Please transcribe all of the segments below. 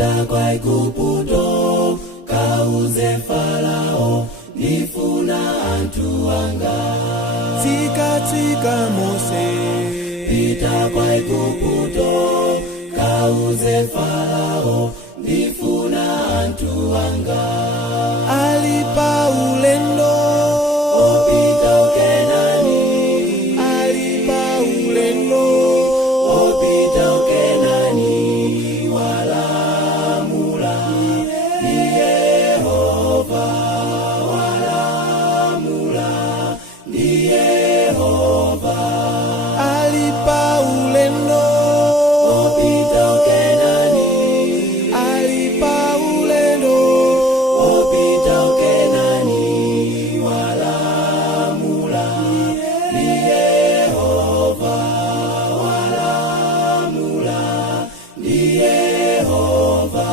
pita kwa Igupto kauze Farao nifuna antu wanga. Tika Mose Pita kwa Igupto kauze Farao nifuna antu wanga. alipa ulendo Opita ukenani alipa ulendo Opita ukenani wala mula ni Yehova wala mula ni Yehova. alipa ulendo Opita ukenani alipa ulendo Opita ukenani wala mula ni Yehova wala mula ni Yehova.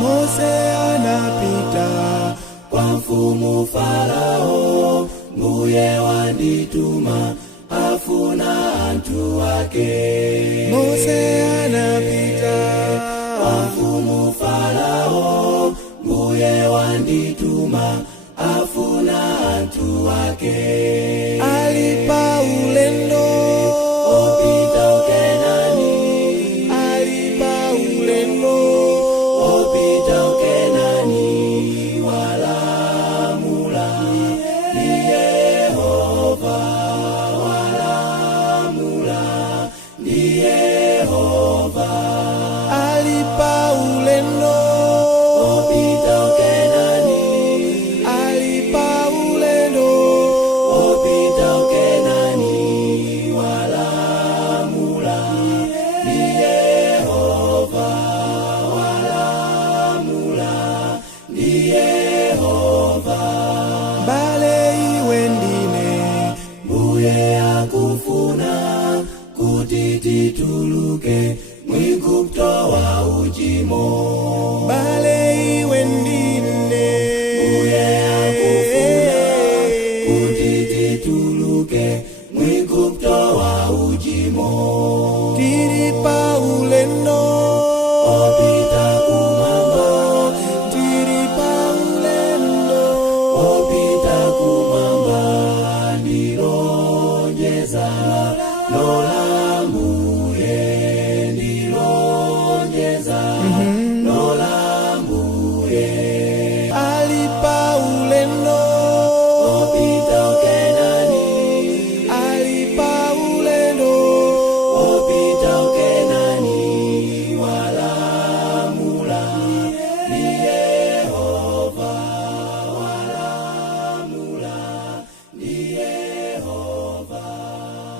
Mose anapita Kwa mfumu Farao mbuye wandituma afuna antu wake. Mose anapita Kwa mfumu Farao mbuye wandituma afuna antu wake. alipa ulendo Opita ukenani alipa ulendo Opita ukenani wala mula ni Yehova wala mula ni Yehova. alipa ulendo Opita ukenani alipa ulendo Opita ukenani wala mula ni Yehova wala mula ni Yehova. bale iwe ndine Mbuye akufuna kuti tituluke mwigupto wa uchimo.